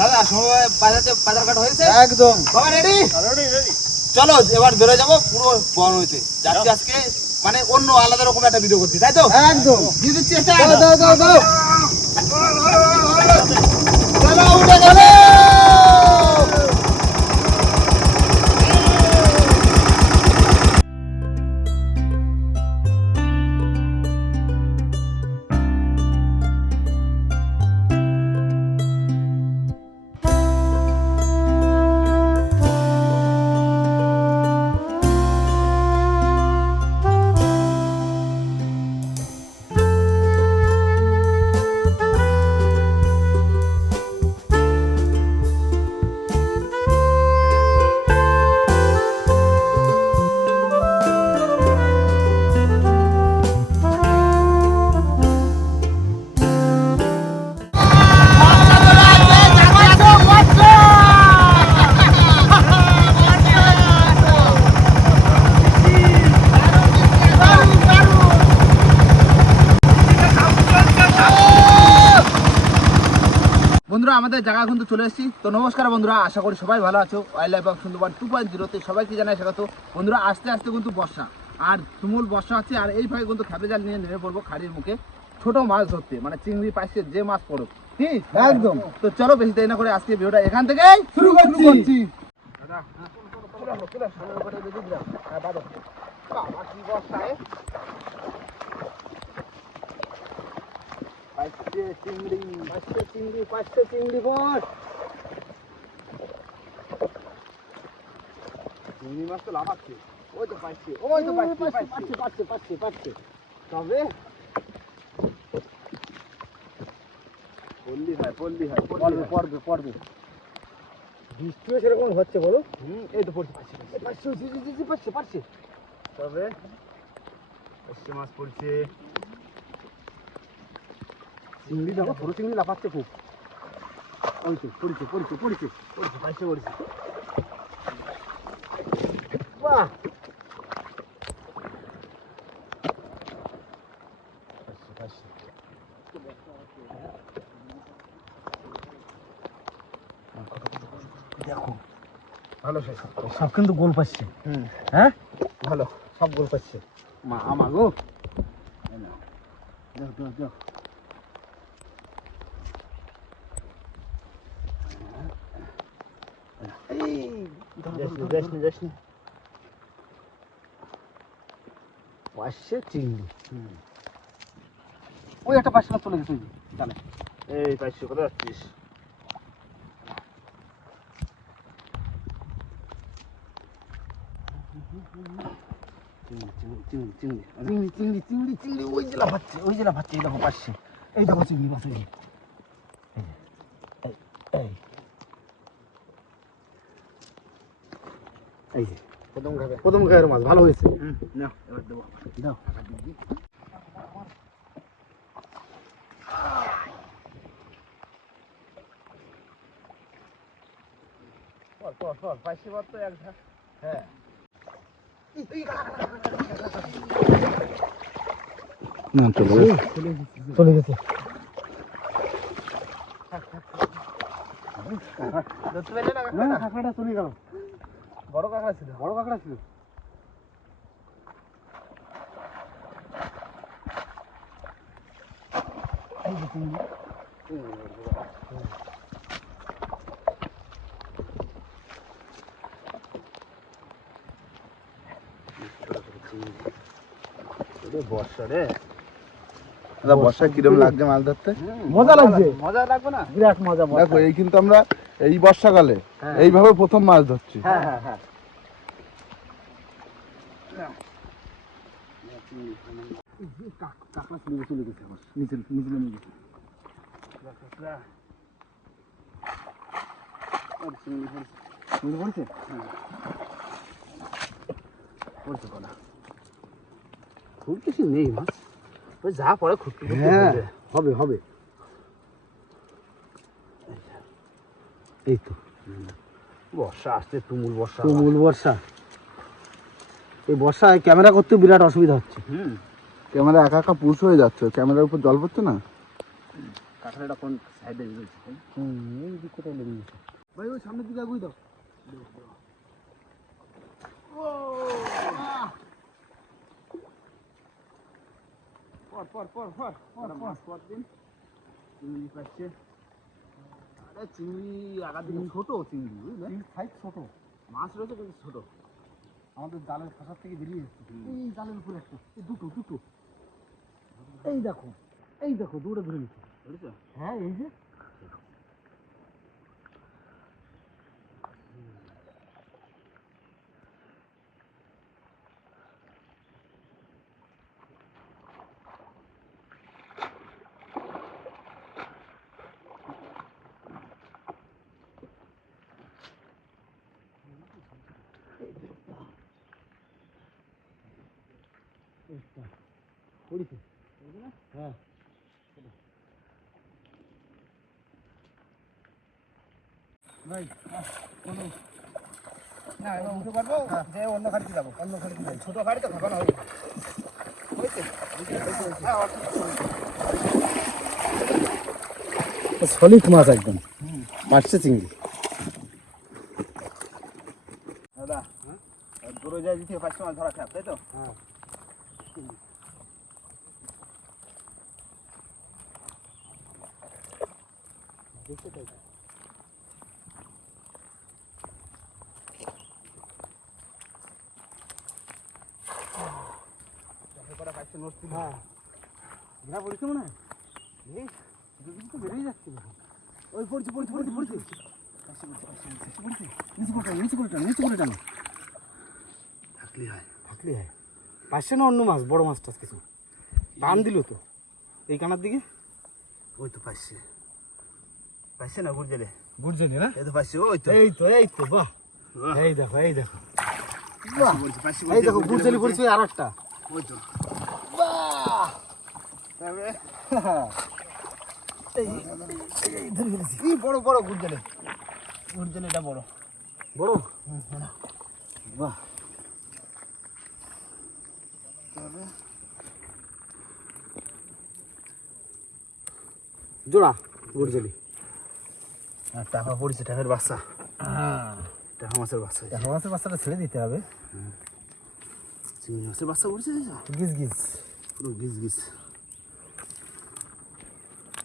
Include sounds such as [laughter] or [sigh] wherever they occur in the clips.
দাদা সময় বাজারে বাজার ঘাট হয়েছে? একদম। বাবা রেডি চলো এবার বেরো যাব পুরো বন হইতে। যাচ্ছি আজকে মানে অন্য আলাদা রকম একটা ভিডিও করছি তাই তো? একদম। দিয়ে দিচ্ছি দাও দাও দাও দাও। চলো উঠে গেলে। আমাদের জায়গা কিন্তু চলে এসেছি। তো নমস্কার বন্ধুরা আশা করি সবাই ভালো আছো। Wildlife of Sundarban two point জিরোতে সবাইকে জানাই স্বাগত। বন্ধুরা আস্তে আস্তে কিন্তু বর্ষা আর তুমুল বর্ষা আছে আর এই ভাই কিন্তু খাতে জাল নিয়ে নেমে পড়ব খাড়ির মুখে। ছোট মাছ ধরতে মানে চিংড়ি পাইছে যে মাছ পড়ো ঠিক একদম। তো চলো বেশি দেরি না করে আজকে ভিডিওটা এখান থেকে শুরু করছি। পাইছে চিংড়ি। চিংড়ি চিংড়ি বস চিংড়ি মাছ তো লাফাচ্ছে ওই তো ওই তো পাইছে পাইছে পাচ্ছে পাচ্ছে পাচ্ছে তবে পল্লি হয় পল্লি হয় পড়বে পড়বে পড়বে বৃষ্টিও সেরকম হচ্ছে বলো। হুম এই তো পড়ছে পাচ্ছে তবে পাচ্ছে মাছ পড়ছে। চিংড়ি দেখো ছোট চিংড়ি লাফাচ্ছে খুব। তো পড়ছে পড়ছে পড়ছে পড়ছে পাইছে পড়ছে। বাহ। দেখো। ভালো সব কিন্তু গোল পাচ্ছে। হুম। হ্যাঁ? ভালো সব গোল পাচ্ছে। মা আমা গো। দাও দাও দাও যাসনি যাসনি যাসনি পাঁচশো চিংড়ি ওই একটা পাঁচশো চলে গেছে ওই যে, জানে এই পাঁচশো কোথায় যাচ্ছিস চিংড়ি চিংড়ি চিংড়ি চিংড়ি চিংড়ি চিংড়ি চিংড়ি ওই যে লাফাচ্ছে ওই যে লাফাচ্ছে এই দেখো পাচ্ছে এই দেখো চিংড়ি মাছ ওই যে। এই যে, এই, এই এই যে প্রথম ঘাটে। প্রথম ঘাটের মাছ ভালো হয়েছে। না এবার দেবো। দাও পর পর পর বার তো এক হ্যাঁ। না চলে চলে গেছে ধরতে পারলে না না কাঁকড়া? কাঁকড়াটা চলে গেল। বড় কাঁকড়া ছিল। বড় কাঁকড়া ছিল? এই যে চিংড়ি বর্ষা রে। দাদা বর্ষায় কিরম লাগছে মাছ ধরতে? মজা লাগছে। মজা লাগবে না? বিরাট মজা মজা দেখো এই কিন্তু আমরা এই বর্ষাকালে হ্যাঁ। এইভাবে প্রথম মাছ ধরছি হ্যাঁ হ্যাঁ হ্যাঁ কাঁকড়া চলে চলে গেছে আমার নিচে নিচে নেমে গেছে বুঝতে পড়েছে পড়ছে কলা খুব কিছু নেই মাছ ওই যা পড়ে খুঁটতে খুঁটতে হ্যাঁ হবে। হবে এই তো। বর্ষা আসছে তুমুল বর্ষা। তুমুল বর্ষা। এই বর্ষায় ক্যামেরা করতে বিরাট অসুবিধা হচ্ছে। হুম। ক্যামেরা একা একা পুষ হয়ে যাচ্ছে ক্যামেরার উপর জল পড়ছে না? কাঁকড়াটা কোন সাইডে হুম এই দিক কোথায় লেগে গেছে। ভাই ওই সামনের দিকে আগুই দাও। পর পর পর পর পর পর। দিন। পাচ্ছে। আরে চিংড়ি আগার দিন ছোট চিংড়ি বুঝলে? সাইজ ছোট। মাছ রয়েছে কিন্তু ছোট। আমাদের জালের ফাঁসার থেকে বেরিয়ে এসছে। এই জালের উপরে একটা এই দুটো দুটো। এই দেখো এই দেখো দূরে ধরে নিচ্ছে। হ্যাঁ এই যে। পড়িছে? হ্যাঁ। ভাই কোনো না এবার পারব? যে অন্য খাড়িতে যাব। অন্য খালি যাই ছোট খাড়িতে খাব না হবে হ্যাঁ সলিড মাছ একদম। পাঁচশো চিংড়ি। দাদা দূরে যাই দিতে পাঁচশো মাছ ধরা খাপ তাই তো? হ্যাঁ। হ্যাঁ মনে হয় এই তো ওই থাকলে হয় থাকলে হয় পাশে না অন্য মাছ বড় মাছ টাছ কিছু টান দিল তো এই কানার দিকে ওই তো পাইছে পাইছে না গুরজেলে বুঝলি না? এই তো পাইছে ওই তো এই তো এই তো বাহ। এই দেখো এই দেখো। এই দেখো পড়ছে আর একটা ওই তো বড় বড় গুরজেলে এটা বড়। বড়? বাহ। জোড়া বুঝলি আর টাকা পড়েছে টাকার বাচ্চা। টাকা মাছের বাচ্চা এখন মাছের বাচ্চাটা ছেড়ে দিতে হবে। চিংড়ি মাছের বাচ্চা পড়েছে গিজ গিজ। পুরো গিজ গিজ।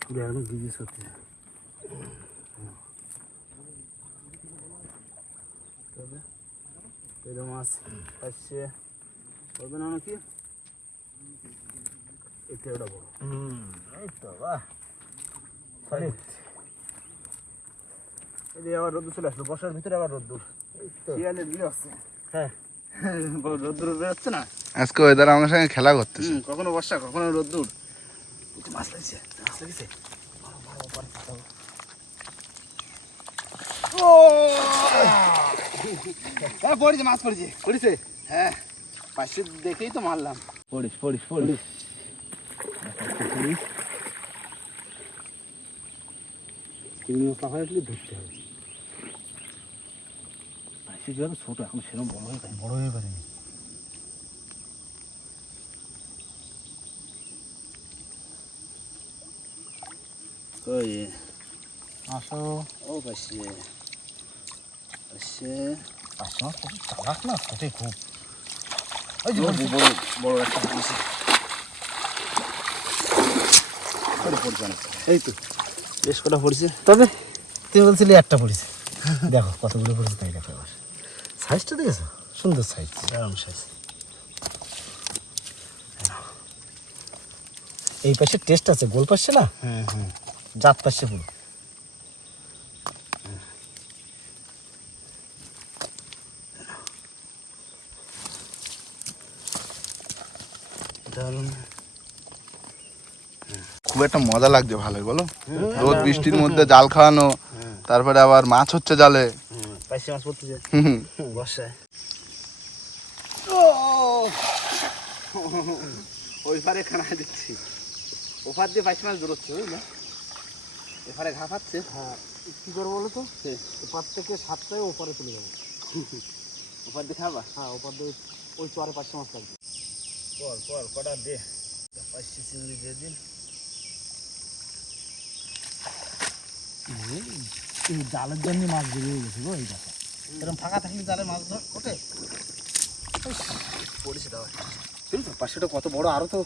পুরো একদম গিজ গিজ করতে। তবে মাছ আসছে। হবে না নাকি? এতে ওটা বড়। হুম এই তো বাহ। সলিড এই আবার রোদ্দুর চলে আসলো। বর্ষার ভিতরে আবার রোদ্দুর। শিয়ালের বিয়ে আসছে হ্যাঁ। রোদ্দুর বেরোচ্ছে না? আজকে ওয়েদার আমার সঙ্গে খেলা করতেছে। হুম, কখনো বর্ষা কখনো রোদ্দুর। মাছ লাগছে মাছ লাগছে হ্যাঁ পড়েছে মাছ পড়েছে। পড়িছে? হ্যাঁ পাশে দেখেই তো মারলাম। পড়িস পড়িস পড়িস। চিংড়ি লাফাই ধরতে হবে। ছোট এখন সেরকম বড় হয়ে যায় বড় হয়ে পারেনি ওই আসো ও পাশে চালাক না ছোটে খুব ওই যে। বড় বড় একটা পড়েছে পড়ে এই তো বেশ কটা পড়ছে তবে তুমি বলছিলে একটা পড়েছে দেখো কতগুলো পড়েছে তাই দেখো এবার সাইজটা দেখেছ সুন্দর সাইজ দারুণ সাইজ এই পাশে টেস্ট আছে গোল পাশে না হ্যাঁ হ্যাঁ জাত পাশে পুরো দারুণ খুব একটা মজা লাগছে ভালোই বলো? রোদ বৃষ্টির মধ্যে জাল খাওয়ানো তারপরে আবার মাছ হচ্ছে জালে। পাশে মাছ পড়তেছে। হুম, বর্ষায় ওই পারে খানা দিচ্ছি। ওপার দিয়ে বাইশ মাছ দূরচ্ছে বুঝলে? এপারে ঘা পাচ্ছে হ্যাঁ কী করব বলো তো। সে ওপার থেকে সাতটায় ওপারে চলে যাব। ওপার দিয়ে খাবা? হ্যাঁ ওপার দিয়ে ওই চরে পাঁচশো মাছ লাগবে। পর পর কটা দে। পাঁচশো চিংড়ি দিয়ে দিন। এই জালের জন্য মাছ বেরিয়ে গেছে গো এই দেখো। এরকম ফাঁকা থাকলে জালে মাছ ধর ওঠে? পড়েছে দাও। বুঝছ পাশেটা কত বড় আরও তো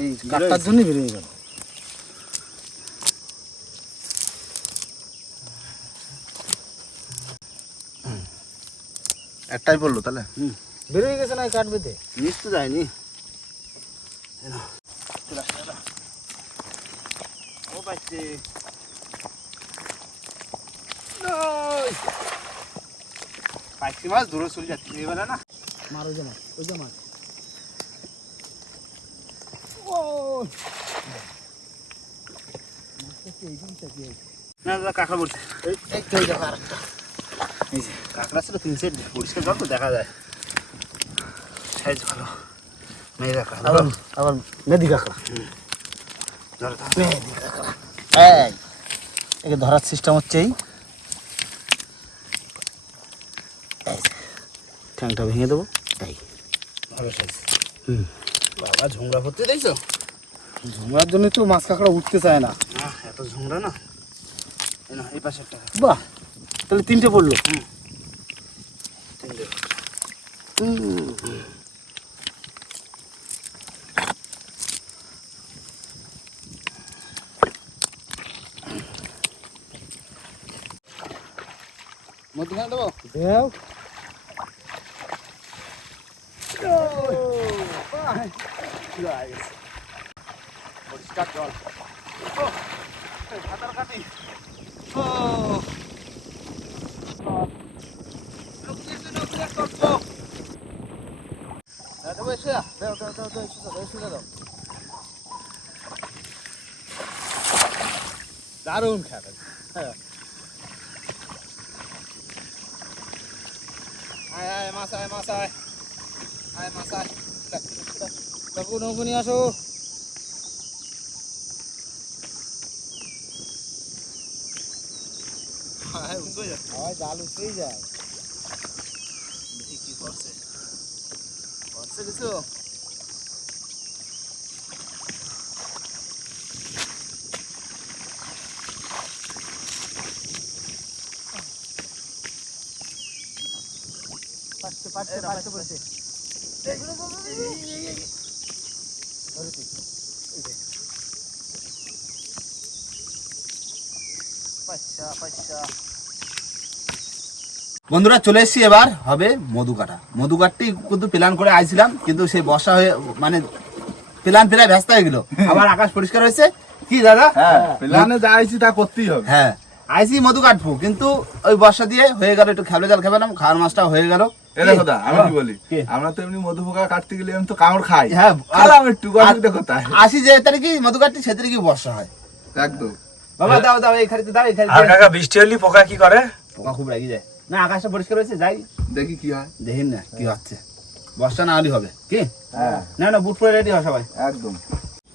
এই কাঠটার জন্যই বেরিয়ে গেল। একটাই পড়ল তাহলে? বেরিয়ে গেছে না এই কাঠ বেঁধে? নিচ তো যায়নি। ও পাচ্ছে পাইছি মাছ দূরে চলে যাচ্ছে এবারে না? মার ওই যে মাছ ওই যে মাছ কাঁকড়া বলছে। এই এই তো এই দেখো আরেকটা। এই যে কাঁকড়া ছিল তিন সেট পরিষ্কার জল তো দেখা যায়। সাইজ ভালো। মেয়ে কাঁকড়া। আবার আবার মেদি কাঁকড়া। জল মেদি কাঁকড়া। এই একে ধরার সিস্টেম হচ্ছে এই। ঠ্যাংটা ভেঙে দেবো। ভালো হুম। বাবা ঝুমরা ভর্তি দেখছ ঝুমরার জন্য তো মাছ কাঁকড়া উঠতে চায় না। এত ঝুমরা না? এই পাশে একটা বাহ তাহলে তিনটে পড়ল। তিনটে মধ্যখানে দেবো? দেও। পরিষ্কার জল ও এই সাঁতার কাটি ও দেবো এসে দাও দাও দাও দাও এসে দাও এসে দাও দারুণ খেলা হ্যাঁ আয় আয় মাছ আয় মাছ আয় আয় মাছ আয় কাকু নৌকো নিয়ে আসো। আয় উঠে যা জাল উঠতেই যায়। দেখি কি করছে। করছে কিছু। পড়ছে পাচ্ছা পাচ্ছা বন্ধুরা চলে এসেছি এবার হবে মধু কাটা। মধু কাটটি কিন্তু প্ল্যান করে আইছিলাম কিন্তু সেই বর্ষা হয়ে মানে প্ল্যান ফেরায় ব্যস্ত হয়ে গেল। আমার আকাশ পরিষ্কার হয়েছে। কি দাদা? প্ল্যানে যা আইছি তা করতেই হবে। হ্যাঁ আইছি মধু কাটবো কিন্তু ওই বর্ষা দিয়ে হয়ে গেল একটু খেলে জাল খেলাম খাওয়ার মাছটা হয়ে গেল। এ দেখো আমি কি বলি? আমরা তো এমনি মধু কাটতে গেলে আমি তো কামড় খাই। হ্যাঁ খেলাম একটু অসুবিধা কোথায় আসি যে তারিখে মধু কাটটি সে তারিখে বর্ষা হয়। একদম। বাবা দাও দাও এই দাও এই আর কাকা বৃষ্টি হলে পোকা কি করে? পোকা খুব রেগে যায়। না আকাশটা পরিষ্কার হয়েছে যাই। দেখি কি হয়। দেখেন না কি হচ্ছে। বর্ষা না হলে হবে কি? হ্যাঁ। না না বুট পরে রেডি হয় সবাই। একদম।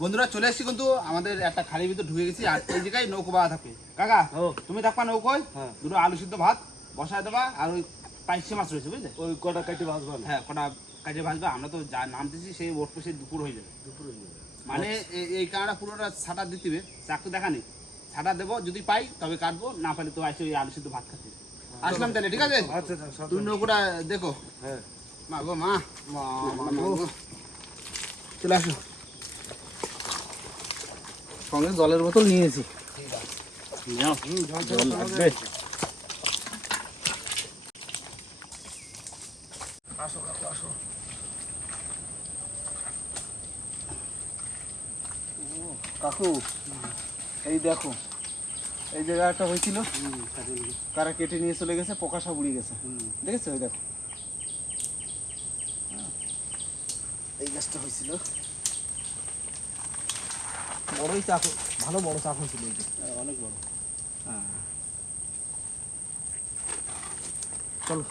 বন্ধুরা চলে এসেছি কিন্তু আমাদের একটা খালির ভিতর ঢুকে গেছি আর এই জায়গায় নৌকো বাঁধা থাকবে কাকা তুমি থাকবা নৌকোয়? দুটো আলু সিদ্ধ ভাত বসায় দেবা আর ওই পাইসে মাছ রয়েছে বুঝলে? ওই কটা কেটে ভাজবা হ্যাঁ কটা ভাজবে আমরা তো যা নামতেছি সেই দুপুর হয়ে যাবে। দুপুর হয়ে যাবে। মানে এই- পুরোটা ছাটা দিতে হবে চাকু দেখানি ছাটা দেবো যদি পাই তবে কাটবো না পাইলে তো আসে ওই আলু সিদ্ধ ভাত খাতে আসলাম তাহলে ঠিক আছে? আচ্ছা আচ্ছা তুমি নৌকোটা দেখো। হ্যাঁ। মা গো মা। চলে আসো। সঙ্গে জলের বোতল নিয়েছি জল লাগবে। কাকু এই দেখো। এই জায়গাটা হয়েছিল। কারা কেটে নিয়ে চলে গেছে পোকা সব উড়ে গেছে। দেখেছ? ওই দেখো। এই গাছটা হয়েছিল। বড়ই চাকু ভালো বড় চাকু ছিল এই যে, অনেক বড়। হ্যাঁ। চলো।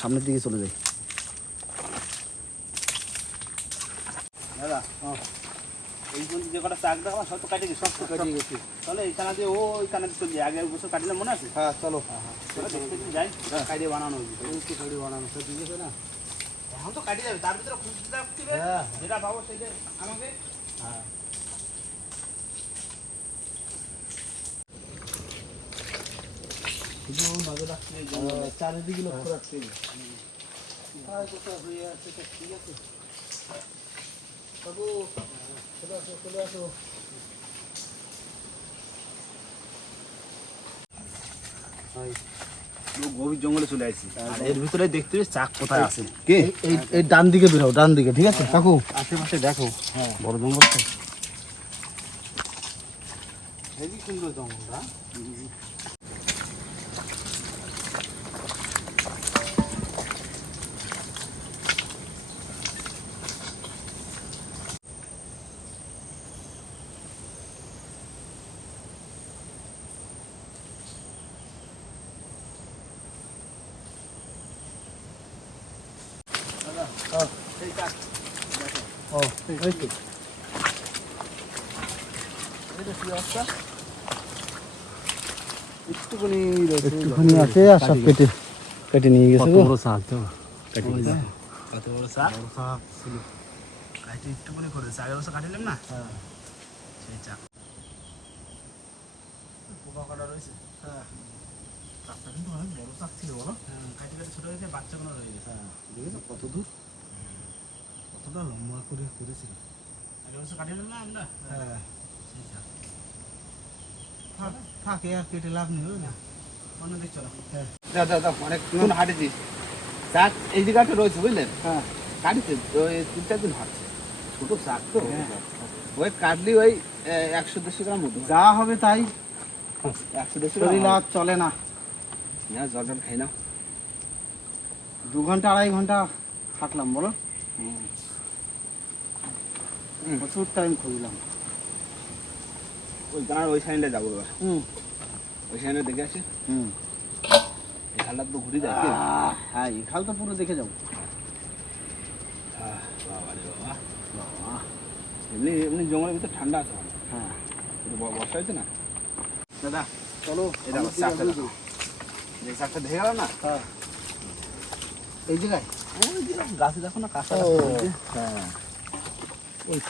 সামনের দিকে চলে যাই। দাদা এই পর্যন্ত যে কটা চাক দেখাবা সব তো কাটে গেছে সব তো কাটিয়ে গেছি। তাহলে এই কানা দিয়ে ও ওই কানা দিয়ে চলে আগে বছর কাটিলে মনে আছে? হ্যাঁ চলো। চলো দেখতে যাই। কাটিয়ে বানানো হয়েছে। গাড়ি বানানো। সব ঠিক আছে না? এখন তো কাটিয়ে যাবে। তার ভিতরে খুঁজতে হ্যাঁ। যেটা পাবো সেটা আমাকে। হ্যাঁ। রাখতে। চারিদিকে লক্ষ্য রাখতে হবে। চলে চলে গভীর জঙ্গলে চলে আসি আর এর ভিতরে দেখতে চাক কোথায় আছে। কে? এই ডান দিকে বেরো ডান দিকে ঠিক আছে? কাকু আশেপাশে দেখো। হ্যাঁ। বড় জঙ্গল তো। হেভি সুন্দর জঙ্গলটা ও এই তো একটুখানি একটুখানি আছে আর সব কেটে কেটে নিয়ে গেছে গো। বড় শাক তো? কত বড় শাক কাটি একটুখানি করেছে আগের বছর কাটিলাম না? সেই চাক পোকা কাটা রয়েছে চাকটা কিন্তু অনেক বড় চাক ছিল বলো। কাটি কাটি ছোট হয়েছে বাচ্চাগুলো রয়ে গেছে। দেখেছ কত দূর? কতটা লম্বা করে করেছিল? না হ্যাঁ। থাকে আর কেটে লাভ নেই চলো। চাক এই জায়গাটা রয়েছে বুঝলেন হ্যাঁ। কাটিতে ওই তিন চার দিন হাঁটছে। ছোট চাক তো। হ্যাঁ। ওই কাটলি ওই একশো দেড়শো গ্রাম মতো। যা হবে তাই। একশো দেড়শো শরীর আর চলে না। না জল জল খাই না। দু ঘণ্টা আড়াই ঘণ্টা হাঁটলাম বলো? প্রচুর টাইম খুঁজলাম। ওই গাঁর ওই সাইডে যাব এবার। হুম। ওই সাইডে দেখে আসি। হুম। এই খালটা তো ঘুরে যায় হ্যাঁ এই খাল তো পুরো দেখে যাব। বাবা রে বাবা। বাবা এমনি এমনি জঙ্গলের ভিতরে ঠান্ডা আছে হ্যাঁ। বর্ষা হয়েছে না? দাদা চলো এই দেখো যে গেল না? হ্যাঁ। এই জায়গায়? গাছে দেখো না কাঁচা হ্যাঁ। ওই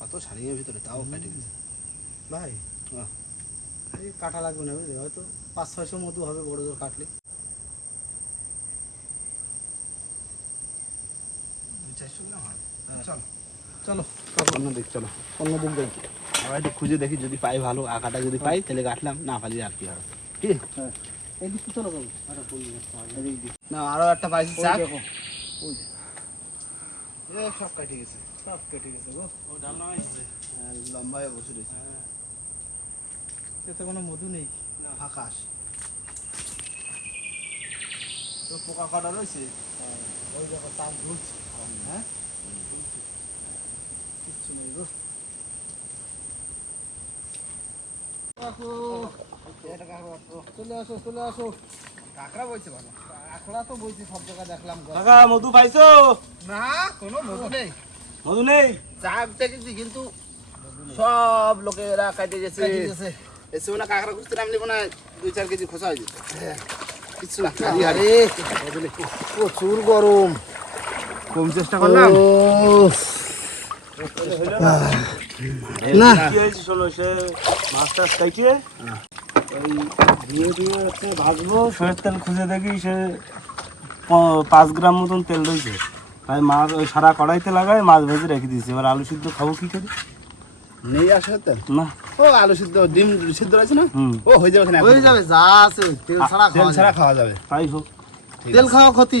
কত সারিয়ে ভিতরে তাও কেটে গেছে ভাই হ্যাঁ। এই কাটা লাগবে না বুঝলি হয়তো পাঁচ ছয়শো মতো হবে বড় জোর কাটলে। চলো। চলো। অন্য দিক চলো। অন্য আমরা একটু খুঁজে দেখি যদি পাই ভালো আঁকাটা যদি পাই তাহলে কাটলাম না পালি আর কি হবে। হ্যাঁ না আরও একটা পাইছি চাক। ওই সব কেটে গেছে। সব কেটে গেছে গো। হয়ে বসে রয়েছে। এতে কোনো মধু নেই। আকাশ। তো পোকা কাটা রয়েছে? ওই দেখো তার ঝুলছে হ্যাঁ? কিচ্ছু নেই গো। কাকু চলে আসো চলে আসো। কাঁকড়া বইছে ভালো কাঁকড়া তো বইছে সব জায়গায় দেখলাম। কাকা মধু পাইছো? না কোনো মধু নেই। মধু নেই? দেখেছি কিন্তু সব লোকেরা কাটে গেছে। এসে মনে হয় কাঁকড়া খুঁজতে নামলে মনে হয় দুই চার কেজি খোসা হয়ে যেত। কিচ্ছু না। আরে প্রচুর গরম। কম চেষ্টা করলাম। না। কি হয়েছে শোনো সে মাছ টাছ কাইটে ওই দিয়ে দিয়ে হচ্ছে ভাজবো সরের তেল খুঁজে দেখি সে পাঁচ গ্রাম মতন তেল রয়েছে। তাই মাছ ওই সারা কড়াইতে লাগাই মাছ ভেজে রেখে দিয়েছি। এবার আলু সিদ্ধ খাব কি করে? নেই আসে না। ও আলু সিদ্ধ ডিম সিদ্ধ রয়েছে না? ও হয়ে যাবে হয়ে যাবে যা আছে তেল ছাড়া তেল খাওয়া ছাড়া যাবে। খাওয়া যাবে। তাই হোক। তেল খাওয়া ক্ষতি।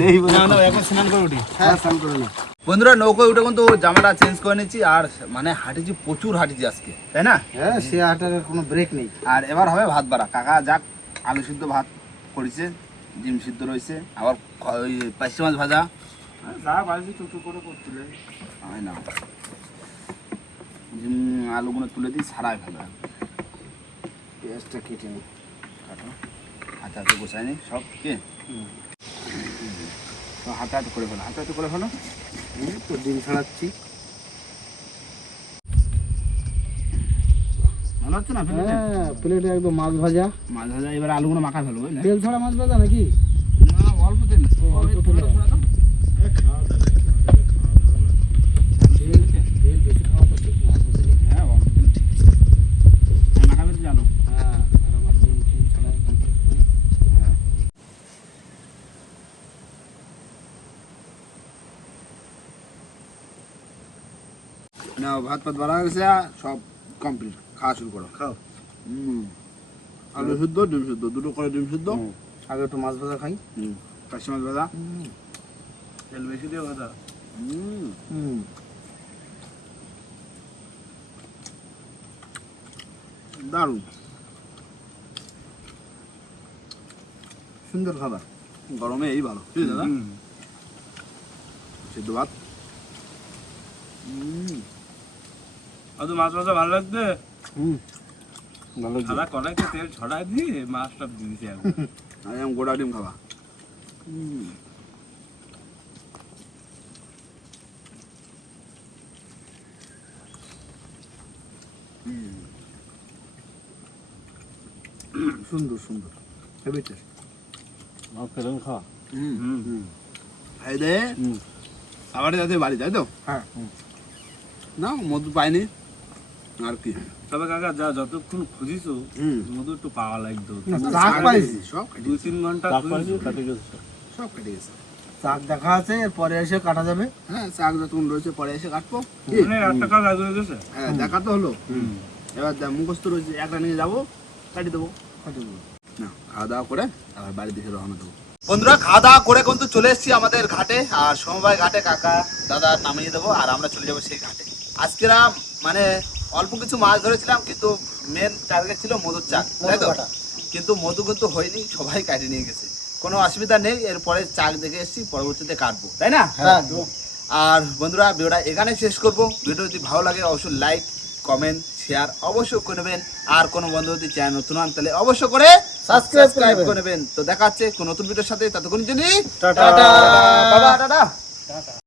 নেই বলে না না এখন স্নান করে উঠি। হ্যাঁ স্নান করে নাও। বন্ধুরা নৌকোয় উঠে কিন্তু জামাটা চেঞ্জ করে নিচ্ছি আর মানে হাঁটেছি প্রচুর হাঁটেছি আজকে তাই না? হ্যাঁ সে আটার কোনো ব্রেক নেই। আর এবার হবে ভাত বাড়া। কাকা যাক আলু সিদ্ধ ভাত করেছে ডিম সিদ্ধ রয়েছে আবার ওই পাইসি মাছ ভাজা। যা পাইছি টুকটু করে হয় না। আলুগুলো তুলে দিই সারাই ভালো হয়। পেঁয়াজটা কেটে নিই কাটো। হাতে হাতে গোছাই নি সব কে? করে ফেলো করে ফেলো। তো ডিম ছাড়াচ্ছি। ভালো হচ্ছে না হ্যাঁ প্লেটে একদম মাছ ভাজা। মাছ ভাজা এবার আলুগুলো মাখা ফেলব তেল ছাড়া মাছ ভাজা নাকি? না অল্প তেলে। না ভাত ফাত বাড়া গেছে সব কমপ্লিট খাওয়া শুরু করো। খাও। হুম। আলু শুদ্ধ ডিম শুদ্ধ দুটো করে ডিম শুদ্ধ আগে একটু মাছ ভাজা খাই। হুম। কাশি মাছ ভাজা। তেল বেশি দিয়ে ভাজা। হুম। হুম। দারুণ। সুন্দর খাবার। গরমে এই ভালো। ঠিক দাদা। সিদ্ধ ভাত। হুম। আর তো মাছ ভাজা ভালো লাগবে হুম। ভালো সাদা কড়াইতে তেল ছড়াই দিয়ে মাছটা দিয়ে দিছি এখন। [laughs] আমি গোটা ডিম খাবা। হুম। সুন্দর সুন্দর। হেভি টেস্ট মাছ ফেলেন খাওয়া। হুম হুম। খাই দে। হুম। আবার যাতে বাড়ি তাই তো? হ্যাঁ। না মধু পাইনি। আর কি তবে কাকা যা যতক্ষণ খুঁজিছো মধু একটু পাওয়া লাগতো চাক পাইছি সব দুই তিন ঘণ্টা। সব। কেটে গেছে। চাক দেখা আছে এরপরে এসে কাটা যাবে। হ্যাঁ শাক যতক্ষণ রয়েছে পরে এসে কাটবো। মানে একটা কাজ আগে গেছে? হ্যাঁ দেখা তো হলো। এবার মুখস্থ রয়েছে একটা নিয়ে যাব কাটি দেবো। কাটে দেবো। না খাওয়া দাওয়া করে আবার বাড়ির দিকে রওনা দেবো। বন্ধুরা খাওয়া দাওয়া করে কিন্তু চলে এসেছি আমাদের ঘাটে আর সমবায় ঘাটে কাকা দাদা নামিয়ে দেবো আর আমরা চলে যাব সেই ঘাটে। আজকেরা মানে অল্প কিছু মাছ ধরেছিলাম কিন্তু মেন টার্গেট ছিল মধুর চাক তাই তো? কিন্তু মধু কিন্তু হয়নি সবাই কাটে নিয়ে গেছে। কোনো অসুবিধা নেই এরপরে চাক দেখে এসেছি পরবর্তীতে কাটবো তাই না? হ্যাঁ। আর বন্ধুরা ভিডিওটা এখানে শেষ করব। ভিডিও যদি ভালো লাগে অবশ্যই লাইক কমেন্ট শেয়ার অবশ্যই করবেন আর কোনো বন্ধু যদি চ্যানেল নতুন হন তাহলে অবশ্যই করে সাবস্ক্রাইব করবেন। করবেন তো দেখা হচ্ছে কোনো নতুন ভিডিওর সাথে ততক্ষণ জন্য টাটা। টাটা।